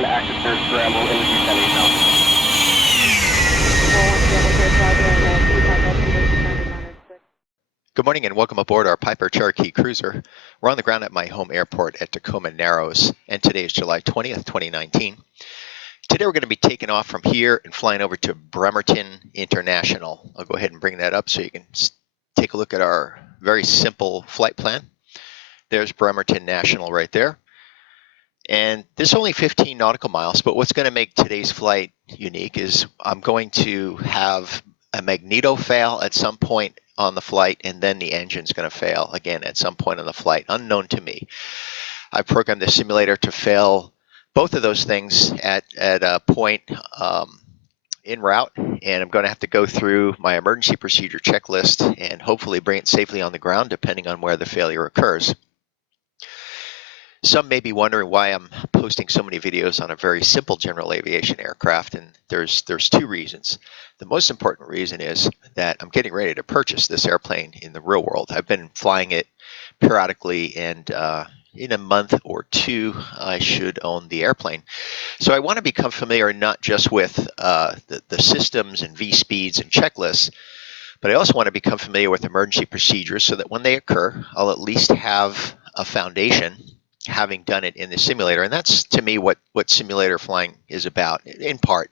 1, active search scramble in the descending zone. Good morning and welcome aboard our Piper Cherokee cruiser. We're on the ground at my home airport at Tacoma Narrows, and today is July 20th, 2019. Today we're going to be taking off from here and flying over to Bremerton International. I'll go ahead and bring that up so you can take a look at our very simple flight plan. There's Bremerton National right there. And this is only 15 nautical miles, but what's going to make today's flight unique is I'm going to have a magneto fail at some point on the flight, and then the engine's going to fail again at some point on the flight, unknown to me. I programmed the simulator to fail both of those things at a point en route, and I'm going to have to go through my emergency procedure checklist and hopefully bring it safely on the ground depending on where the failure occurs. Some may be wondering why I'm posting so many videos on a very simple general aviation aircraft, and there's two reasons. The most important reason is that I'm getting ready to purchase this airplane in the real world. I've been flying it periodically, and in a month or two, I should own the airplane. So I want to become familiar not just with the systems and V-speeds and checklists, but I also want to become familiar with emergency procedures so that when they occur, I'll at least have a foundation having done it in the simulator. And that's, to me, what simulator flying is about, in part.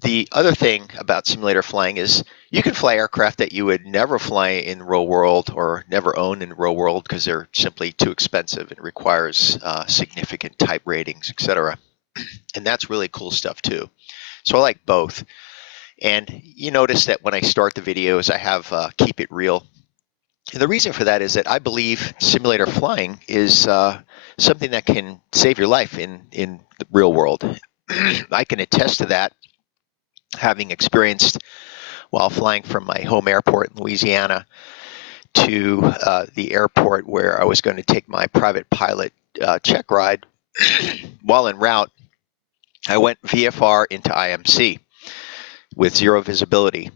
The other thing about simulator flying is you can fly aircraft that you would never fly in the real world or never own in the real world because they're simply too expensive and requires significant type ratings, etc. And that's really cool stuff too. So I like both. And you notice that when I start the videos, I have keep it real. And the reason for that is that I believe simulator flying is something that can save your life in the real world. I can attest to that, having experienced while flying from my home airport in Louisiana to the airport where I was going to take my private pilot check ride. While en route, I went VFR into IMC with zero visibility.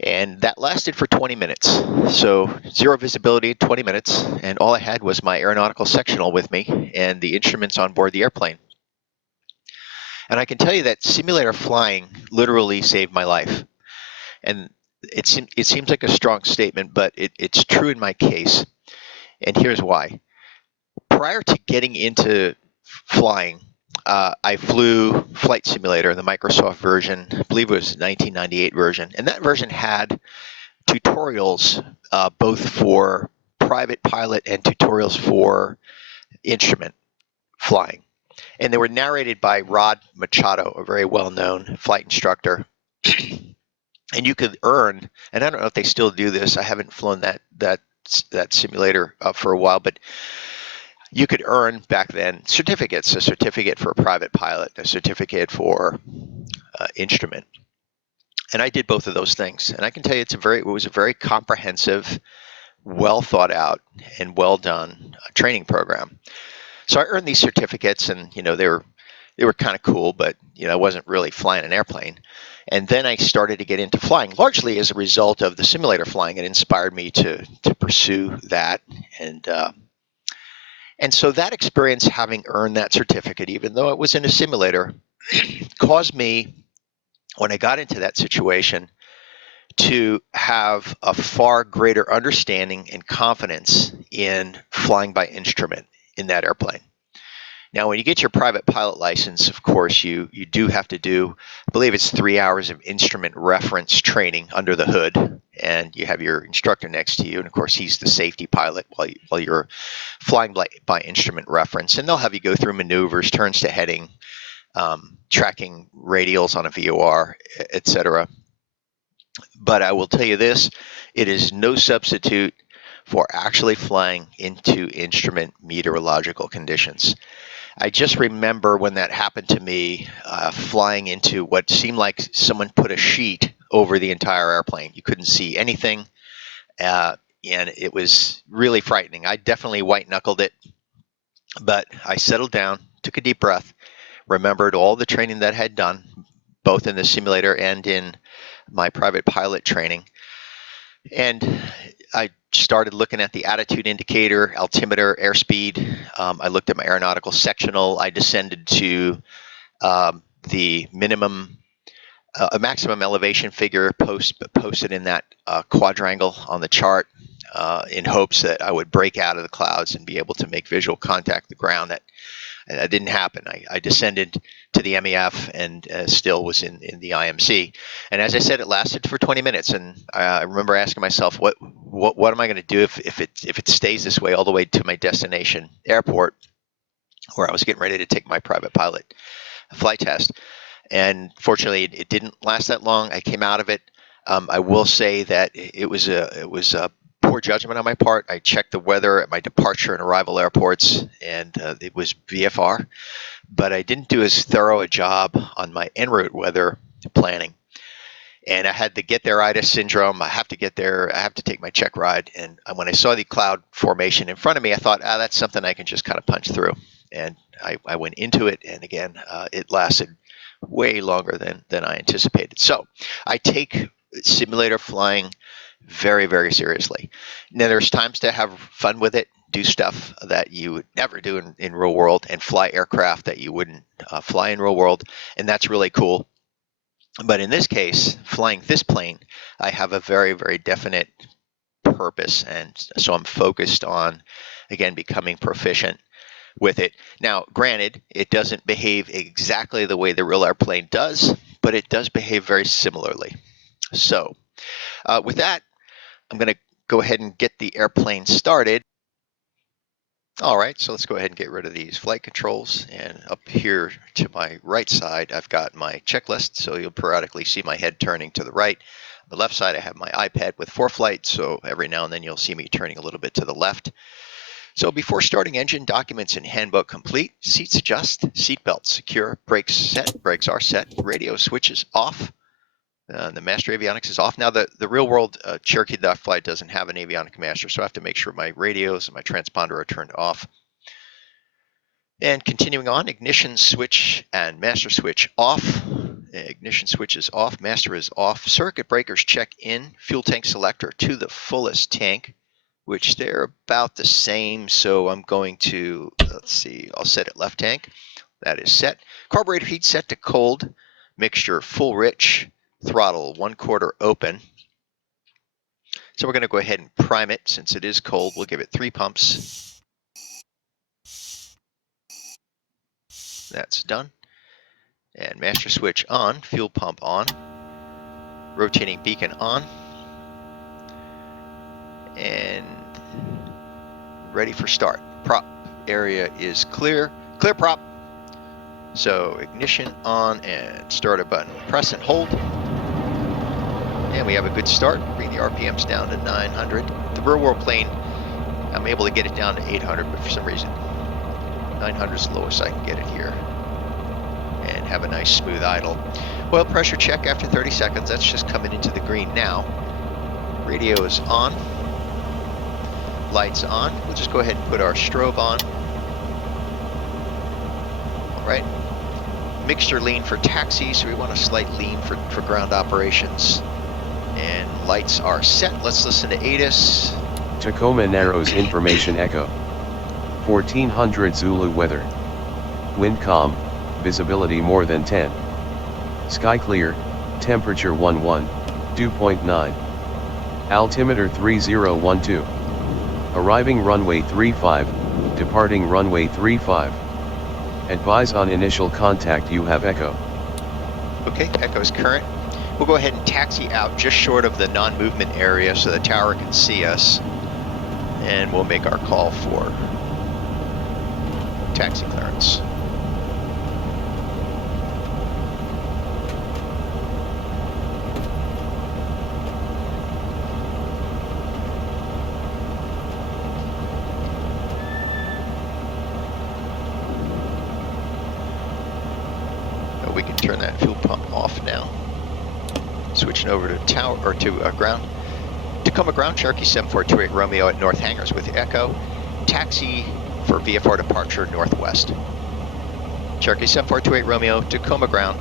And that lasted for 20 minutes. So zero visibility, 20 minutes, and all I had was my aeronautical sectional with me and the instruments on board the airplane. And I can tell you that simulator flying literally saved my life. And it seems like a strong statement, but it's true in my case. And here's why. Prior to getting into flying, I flew Flight Simulator, the Microsoft version. I believe it was the 1998 version. And that version had tutorials both for private pilot and tutorials for instrument flying. And they were narrated by Rod Machado, a very well-known flight instructor. And you could earn, and I don't know if they still do this, I haven't flown that simulator for a while, but you could earn back then certificates, a certificate for a private pilot, a certificate for instrument. And I did both of those things. And I can tell you it was a very comprehensive, well thought out and well done training program. So I earned these certificates, and they were kind of cool, but I wasn't really flying an airplane. And then I started to get into flying, largely as a result of the simulator flying. It inspired me to pursue that. And so that experience, having earned that certificate, even though it was in a simulator, caused me, when I got into that situation, to have a far greater understanding and confidence in flying by instrument in that airplane. Now, when you get your private pilot license, of course, you do have to do, I believe it's 3 hours of instrument reference training under the hood, and you have your instructor next to you, and of course, he's the safety pilot while you're flying by instrument reference, and they'll have you go through maneuvers, turns to heading, tracking radials on a VOR, etc. But I will tell you this, it is no substitute for actually flying into instrument meteorological conditions. I just remember when that happened to me, flying into what seemed like someone put a sheet over the entire airplane. You couldn't see anything, and it was really frightening. I definitely white-knuckled it, but I settled down, took a deep breath, remembered all the training that I had done, both in the simulator and in my private pilot training, and I started looking at the attitude indicator, altimeter, airspeed. I looked at my aeronautical sectional. I descended to the minimum, a maximum elevation figure posted in that quadrangle on the chart in hopes that I would break out of the clouds and be able to make visual contact with the ground. That didn't happen. I descended to the MEF and still was in the IMC. And as I said, it lasted for 20 minutes. And I remember asking myself, what am I going to do if it stays this way all the way to my destination airport, where I was getting ready to take my private pilot flight test. And fortunately, it didn't last that long. I came out of it. I will say that it was a poor judgment on my part. I checked the weather at my departure and arrival airports, and it was VFR. But I didn't do as thorough a job on my en route weather planning. And I had the get there-itis syndrome. I have to get there. I have to take my check ride. And when I saw the cloud formation in front of me, I thought, that's something I can just kind of punch through. And I went into it. And again, it lasted way longer than I anticipated. So I take simulator flying very, very seriously. Now, there's times to have fun with it, do stuff that you would never do in real world, and fly aircraft that you wouldn't fly in real world. And that's really cool. But in this case, flying this plane, I have a very, very definite purpose. And so I'm focused on, again, becoming proficient with it. Now, granted, it doesn't behave exactly the way the real airplane does, but it does behave very similarly. So with that, I'm going to go ahead and get the airplane started. All right, so let's go ahead and get rid of these flight controls. And up here to my right side, I've got my checklist. So you'll periodically see my head turning to the right. On the left side, I have my iPad with ForeFlight. So every now and then you'll see me turning a little bit to the left. So before starting engine, documents and handbook complete, seats adjust, seatbelt secure, brakes set, brakes are set, radio switches off. The master avionics is off. Now the real world Cherokee flight doesn't have an avionic master, so I have to make sure my radios and my transponder are turned off. And continuing on, ignition switch and master switch off. Ignition switch is off, master is off. Circuit breakers check in, fuel tank selector to the fullest tank, which they're about the same. So I'm going to, let's see, I'll set it left tank. That is set. Carburetor heat set to cold, mixture full rich, throttle 1/4 open. So we're going to go ahead and prime it. Since it is cold, we'll give it 3 pumps. That's done. And master switch on, fuel pump on, rotating beacon on, and ready for start. Prop area is clear. Clear prop. So ignition on and starter button. Press and hold. And we have a good start. Bring the RPMs down to 900. The real world plane, I'm able to get it down to 800, but for some reason 900 is the lowest I can get it here. And have a nice smooth idle. Oil pressure check after 30 seconds. That's just coming into the green now. Radio is on. Lights on. We'll just go ahead and put our strobe on. All right. Mixture lean for taxi, so we want a slight lean for ground operations. And lights are set. Let's listen to ATIS. Tacoma Narrows Information Echo. 1400 Zulu weather. Wind calm, visibility more than 10. Sky clear, temperature 11, dew point 9. Altimeter 3012. Arriving runway 35, departing runway 35. Advise on initial contact, you have echo. Okay, echo's current. We'll go ahead and taxi out just short of the non-movement area so the tower can see us. And we'll make our call for taxi clearance. We can turn that fuel pump off now. Switching over to tower or to ground. Tacoma ground, Cherokee 7428 Romeo at North Hangars with Echo. Taxi for VFR departure northwest. Cherokee 7428 Romeo, Tacoma ground.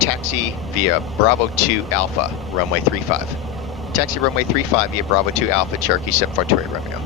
Taxi via Bravo 2 Alpha, runway 35. Taxi runway 35 via Bravo 2 Alpha, Cherokee 742 Romeo.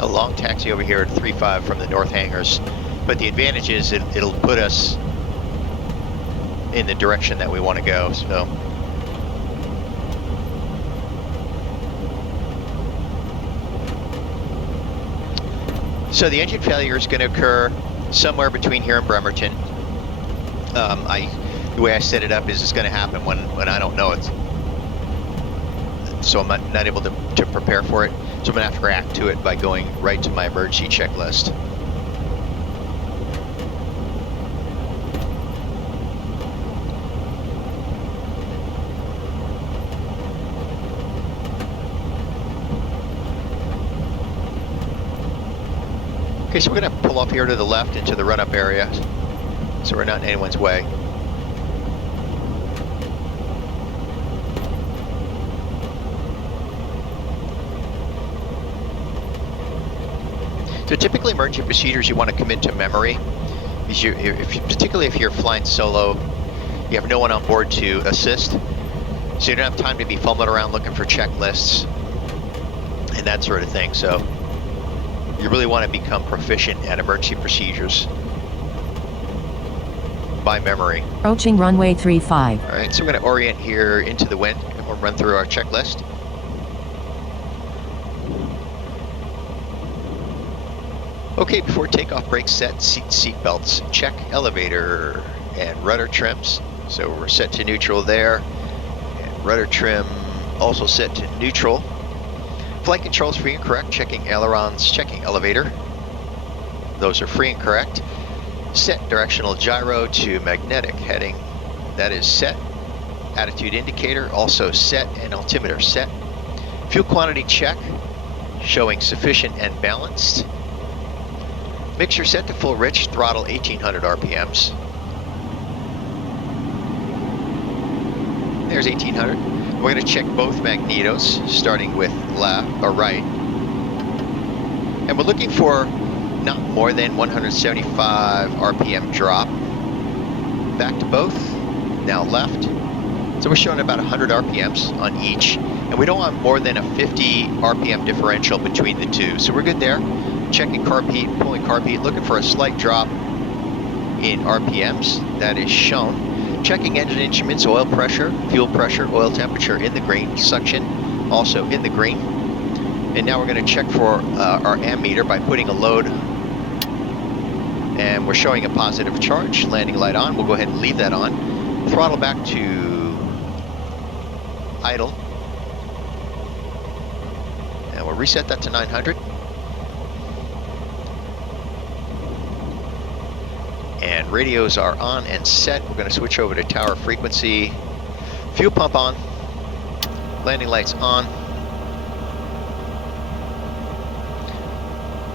A long taxi over here at 35 from the north hangars, but the advantage is it'll put us in the direction that we want to go. So the engine failure is going to occur somewhere between here and Bremerton. The way I set it up is it's going to happen when I don't know it, so I'm not able to prepare for it. So I'm going to have to react to it by going right to my emergency checklist. Okay, so we're going to pull off here to the left into the run-up area, so we're not in anyone's way. So typically emergency procedures you want to commit to memory, because particularly if you're flying solo, you have no one on board to assist, so you don't have time to be fumbling around looking for checklists and that sort of thing. So you really want to become proficient at emergency procedures by memory. Approaching runway 35. All right, so we're going to orient here into the wind, and we'll run through our checklist. Okay, before takeoff, brake set, seat belts, check, elevator, and rudder trims. So we're set to neutral there, and rudder trim also set to neutral. Flight controls free and correct, checking ailerons, checking elevator. Those are free and correct. Set directional gyro to magnetic heading, that is set. Attitude indicator also set, and altimeter set. Fuel quantity check, showing sufficient and balanced. Mixture set to full rich, throttle 1800 RPMs. There's 1800. We're going to check both magnetos, starting with left or right. And we're looking for not more than 175 RPM drop. Back to both, now left. So we're showing about 100 RPMs on each. And we don't want more than a 50 RPM differential between the two. So we're good there. Checking carb heat, pulling carb heat, looking for a slight drop in RPMs, that is shown. Checking engine instruments, oil pressure, fuel pressure, oil temperature in the green, suction also in the green. And now we're going to check for our ammeter by putting a load, and we're showing a positive charge. Landing light on, we'll go ahead and leave that on. Throttle back to idle, and we'll reset that to 900. And radios are on and set. We're going to switch over to tower frequency. Fuel pump on. Landing lights on.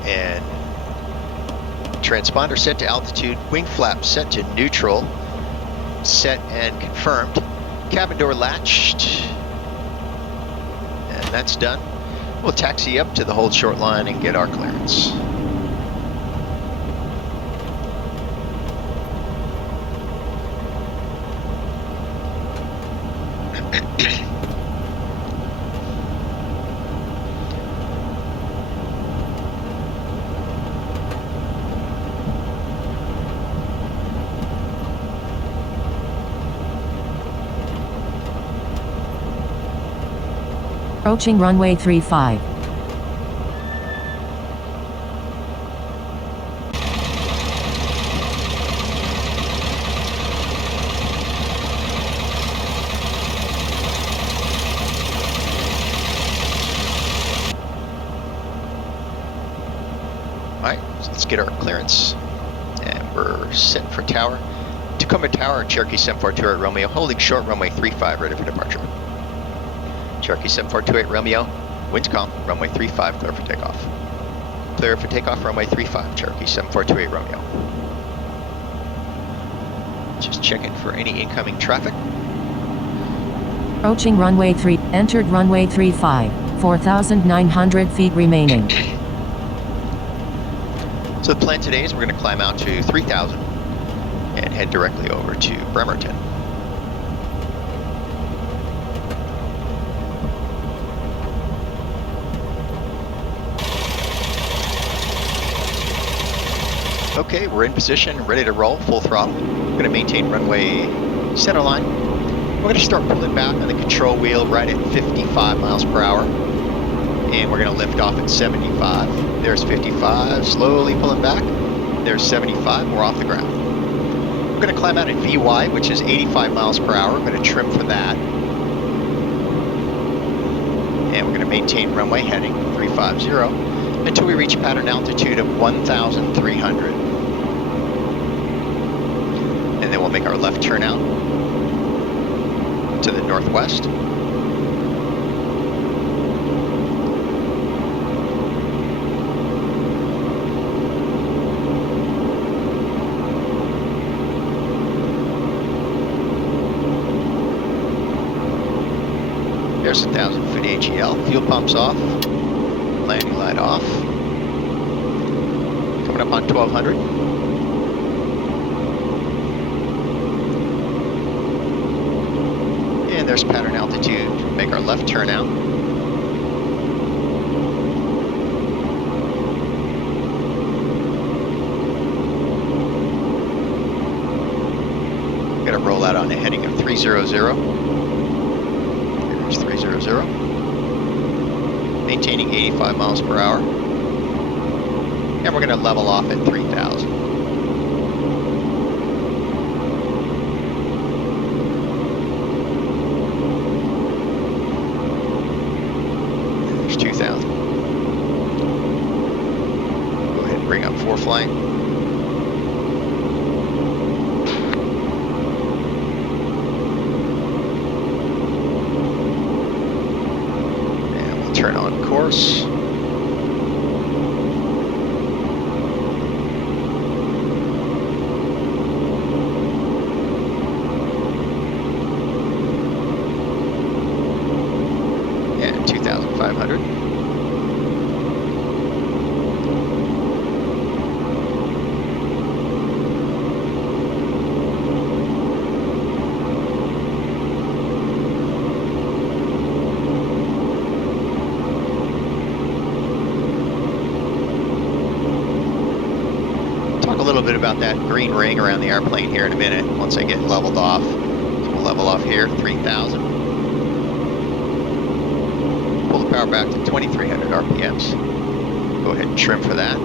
And transponder set to altitude. Wing flap set to neutral. Set and confirmed. Cabin door latched. And that's done. We'll taxi up to the hold short line and get our clearance. Approaching runway 35. Alright, so let's get our clearance. And we're set for tower. Tacoma Tower, Cherokee 7428 Romeo, holding short runway 35, ready for departure. Cherokee 7428 Romeo, winds calm, runway 35, clear for takeoff. Clear for takeoff, runway 35, Cherokee 7428 Romeo. Just checking for any incoming traffic. Approaching runway 3, entered runway 35, 4,900 feet remaining. So the plan today is we're going to climb out to 3,000 and head directly over to Bremerton. Okay, we're in position, ready to roll, full throttle. We're going to maintain runway center line. We're going to start pulling back on the control wheel right at 55 miles per hour. And we're going to lift off at 75. There's 55, slowly pulling back. There's 75, we're off the ground. We're going to climb out at VY, which is 85 miles per hour. We're going to trim for that. And we're going to maintain runway heading 350 until we reach pattern altitude of 1,300. And then we'll make our left turn out to the northwest. There's 1,000 foot AGL. Fuel pumps off. Landing light off. Coming up on 1,200. And there's pattern altitude. Make our left turn out. Gonna roll out on a heading of 300. 300, maintaining 85 miles per hour, and we're going to level off at 3,000. There's 2,000. Go ahead and bring up 4 flying. Turn on course. And 2,500. A little bit about that green ring around the airplane here in a minute once I get leveled off. So we'll level off here, 3,000. Pull the power back to 2,300 RPMs. Go ahead and trim for that.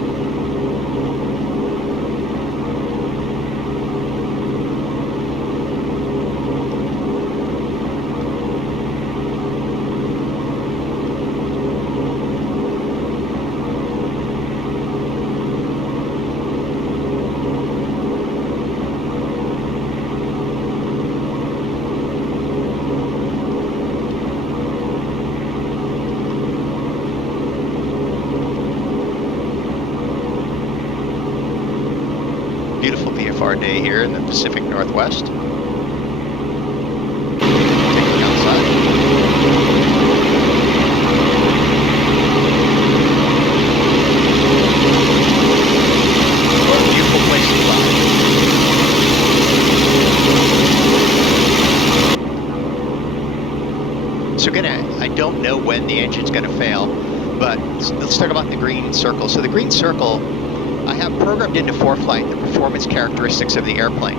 Beautiful VFR day here in the Pacific Northwest. Take it outside. What a beautiful place to fly. So I don't know when the engine's gonna fail, but let's talk about the green circle. So the green circle, I have programmed into ForeFlight the performance characteristics of the airplane.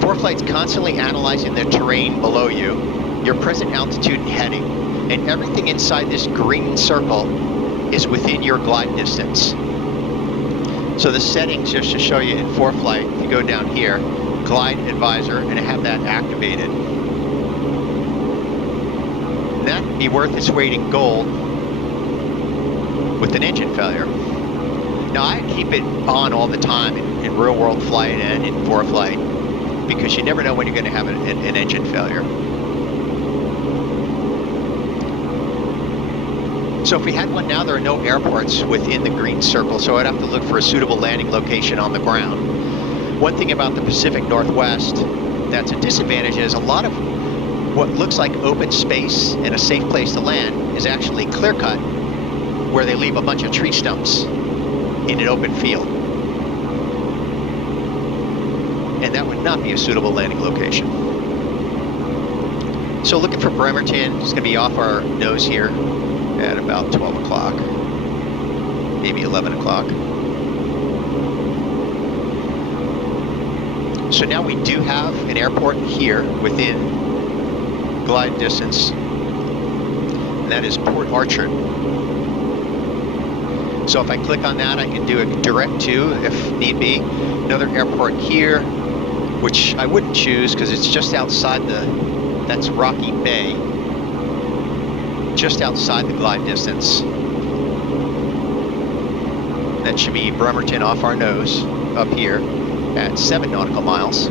ForeFlight's constantly analyzing the terrain below you, your present altitude and heading, And everything inside this green circle is within your glide distance. So the settings, just to show you in ForeFlight, if you go down here, glide advisor, and have that activated. And that'd be worth its weight in gold with an engine failure. Now I keep it on all the time in real world flight and in ForeFlight, because you never know when you're going to have an engine failure. So if we had one now, there are no airports within the green circle, so I'd have to look for a suitable landing location on the ground. One thing about the Pacific Northwest that's a disadvantage is a lot of what looks like open space and a safe place to land is actually clear cut, where they leave a bunch of tree stumps in an open field. And that would not be a suitable landing location. So looking for Bremerton, it's going to be off our nose here at about 12 o'clock, maybe 11 o'clock. So now we do have an airport here within glide distance, and that is Port Orchard. So if I click on that, I can do a direct to, if need be. Another airport here, which I wouldn't choose because it's just outside that's Rocky Bay, just outside the glide distance. That should be Bremerton off our nose up here at 7 nautical miles.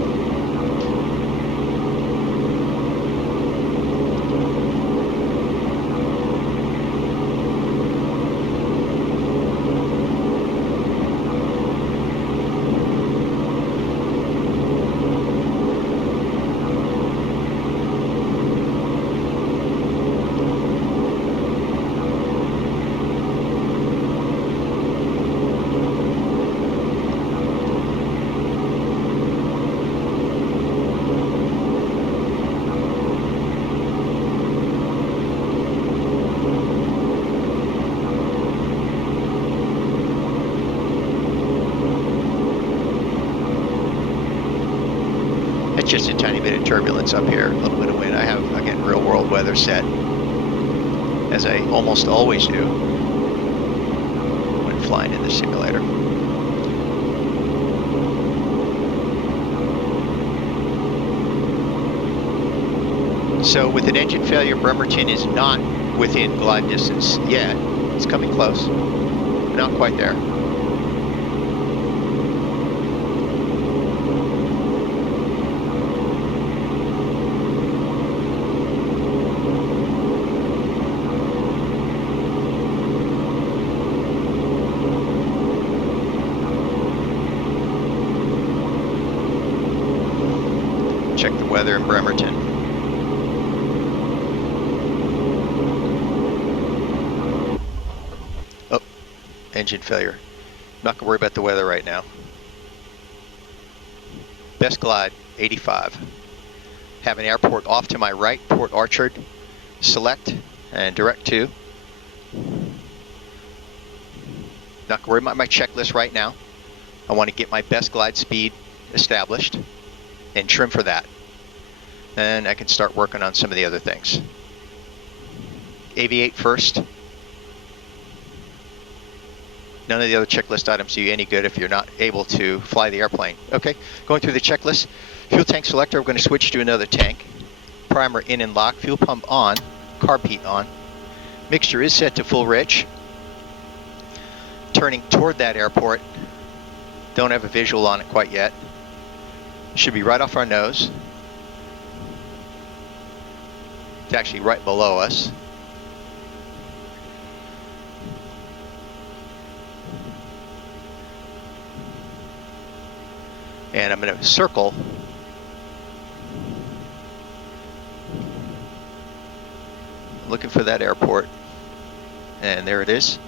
Just a tiny bit of turbulence up here, a little bit of wind. I have, again, real world weather set, as I almost always do when flying in the simulator. So with an engine failure, Bremerton is not within glide distance yet. It's coming close, but not quite there. Check the weather in Bremerton. Oh, engine failure. Not gonna worry about the weather right now. Best glide, 85. Have an airport off to my right, Port Orchard. Select and direct to. Not gonna worry about my checklist right now. I want to get my best glide speed established and trim for that. Then I can start working on some of the other things. Aviate first. None of the other checklist items do you any good if you're not able to fly the airplane. Okay, going through the checklist. Fuel tank selector, we're going to switch to another tank. Primer in and lock, fuel pump on, carb heat on. Mixture is set to full rich. Turning toward that airport. Don't have a visual on it quite yet. Should be right off our nose. It's actually right below us. And I'm going to circle looking for that airport, and there it is.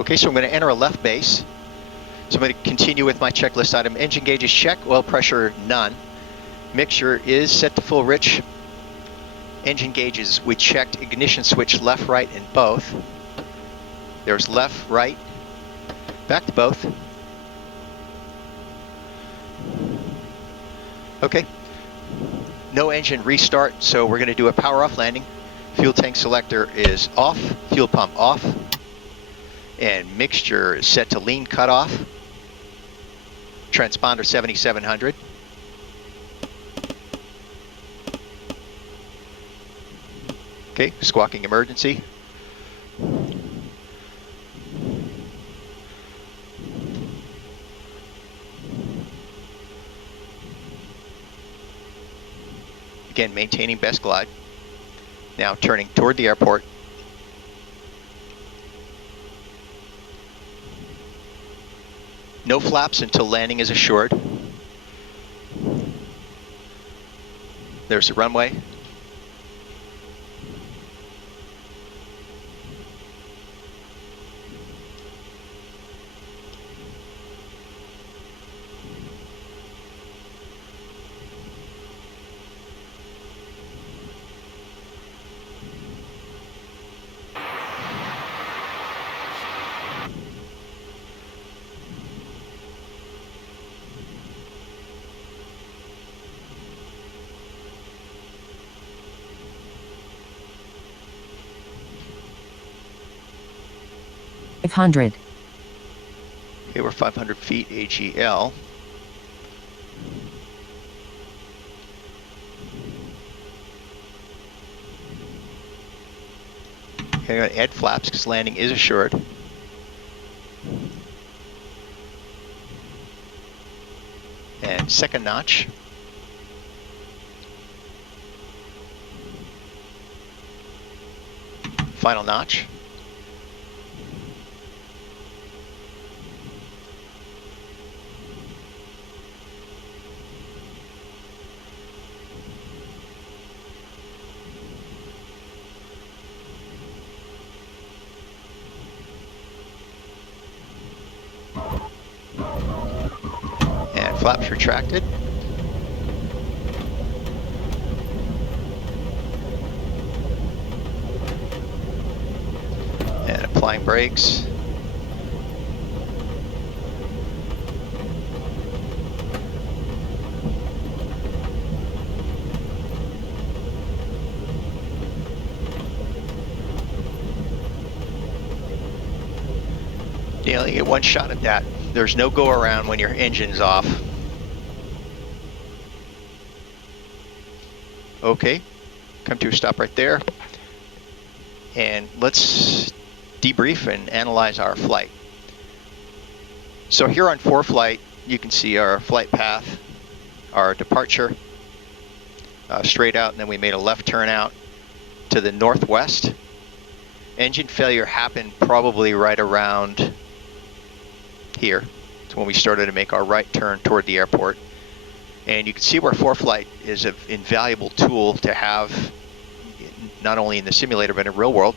Okay, so I'm going to enter a left base. So I'm going to continue with my checklist item. Engine gauges check, oil pressure none. Mixture is set to full rich. Engine gauges, we checked ignition switch left, right, and both. There's left, right, back to both. Okay, no engine restart, so we're going to do a power off landing. Fuel tank selector is off, fuel pump off, and mixture is set to lean cutoff. Transponder 7700. Okay, squawking emergency. Again, maintaining best glide. Now turning toward the airport. No flaps until landing is assured. There's the runway. $500. Okay, we're 500 feet AGL. Okay, I'm going to add flaps because landing is assured. And second notch. Final notch. And flaps retracted. And applying brakes. You only get one shot at that. There's no go around when your engine's off. Okay, come to a stop right there. And let's debrief and analyze our flight. So here on ForeFlight, you can see our flight path, our departure, straight out, and then we made a left turn out to the northwest. Engine failure happened probably right around here. It's when we started to make our right turn toward the airport. And you can see where ForeFlight is an invaluable tool to have, not only in the simulator, but in real world.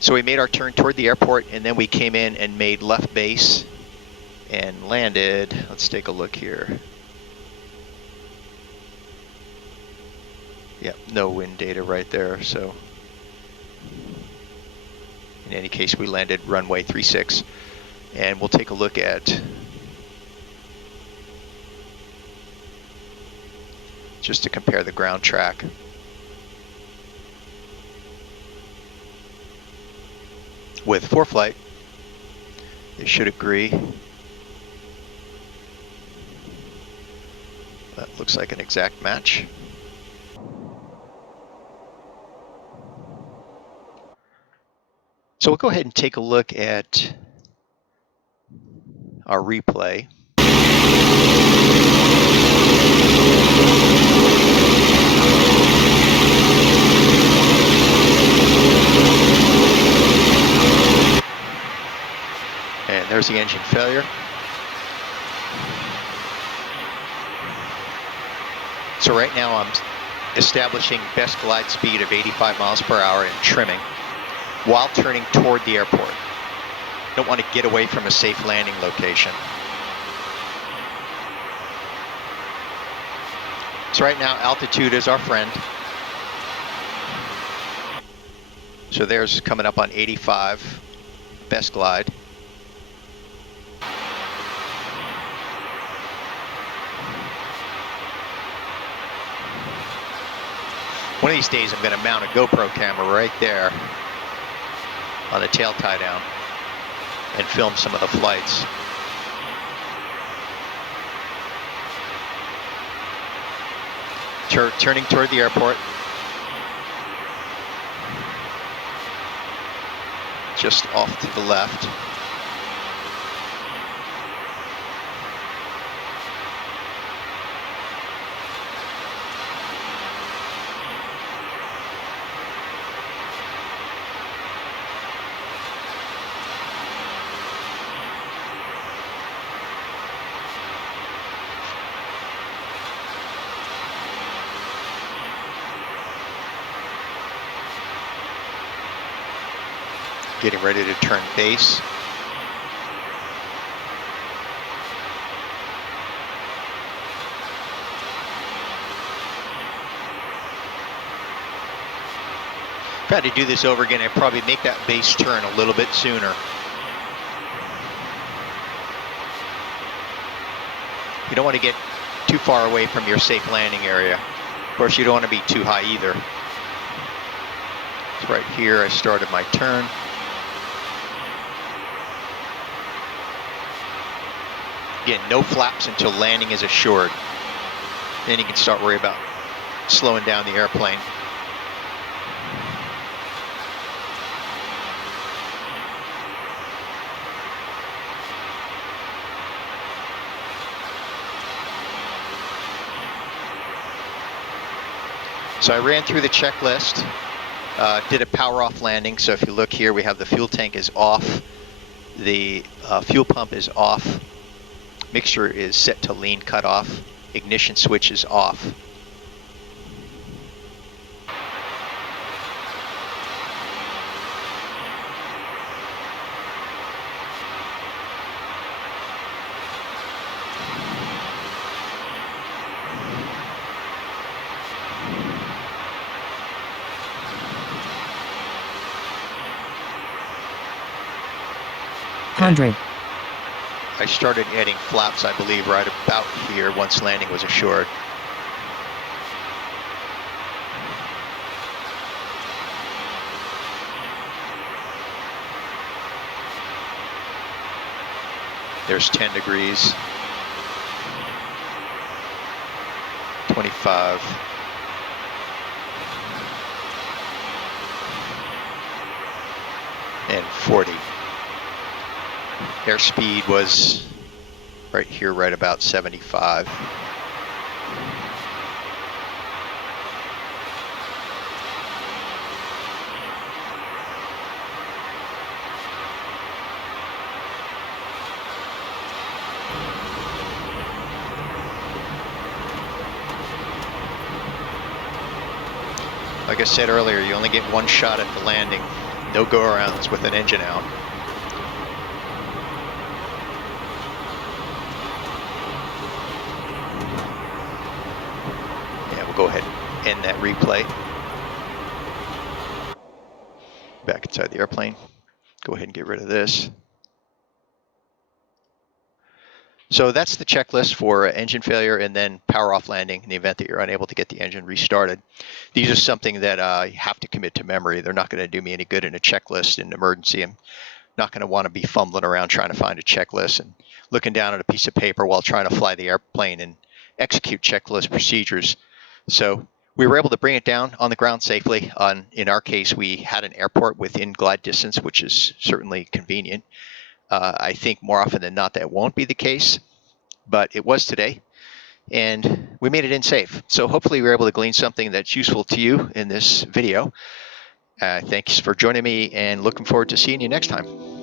So we made our turn toward the airport, and then we came in and made left base and landed. Let's take a look here. Yep, no wind data right there, so in any case, we landed runway 36, and we'll take a look at just to compare the ground track. With ForeFlight, they should agree. That looks like an exact match. So we'll go ahead and take a look at our replay. And there's the engine failure. So right now I'm establishing best glide speed of 85 miles per hour and trimming while turning toward the airport. Don't want to get away from a safe landing location. So right now altitude is our friend. So there's coming up on 85, best glide. One of these days I'm going to mount a GoPro camera right there on a tail tie down and film some of the flights. Turning toward the airport. Just off to the left. Getting ready to turn base. If I had to do this over again, I'd probably make that base turn a little bit sooner. You don't want to get too far away from your safe landing area. Of course, you don't want to be too high either. So right here, I started my turn. Again, no flaps until landing is assured. Then you can start worrying about slowing down the airplane. So I ran through the checklist, did a power off landing. So if you look here, we have the fuel tank is off, the fuel pump is off, mixture is set to lean cutoff, ignition switch is off. I started adding flaps, I believe, right about here once landing was assured. There's 10 degrees, 25, and 40. Airspeed was right here, right about 75. Like I said earlier, you only get one shot at the landing. No go-arounds with an engine out. Go ahead and end that replay. Back inside the airplane. Go ahead and get rid of this. So that's the checklist for engine failure and then power off landing in the event that you're unable to get the engine restarted. These are something that you have to commit to memory. They're not going to do me any good in a checklist in an emergency. I'm not going to want to be fumbling around trying to find a checklist and looking down at a piece of paper while trying to fly the airplane and execute checklist procedures. So we were able to bring it down on the ground safely. In our case, we had an airport within glide distance, which is certainly convenient. I think more often than not that won't be the case, but it was today, and we made it in safe. So hopefully we were able to glean something that's useful to you in this video. Thanks for joining me, and looking forward to seeing you next time.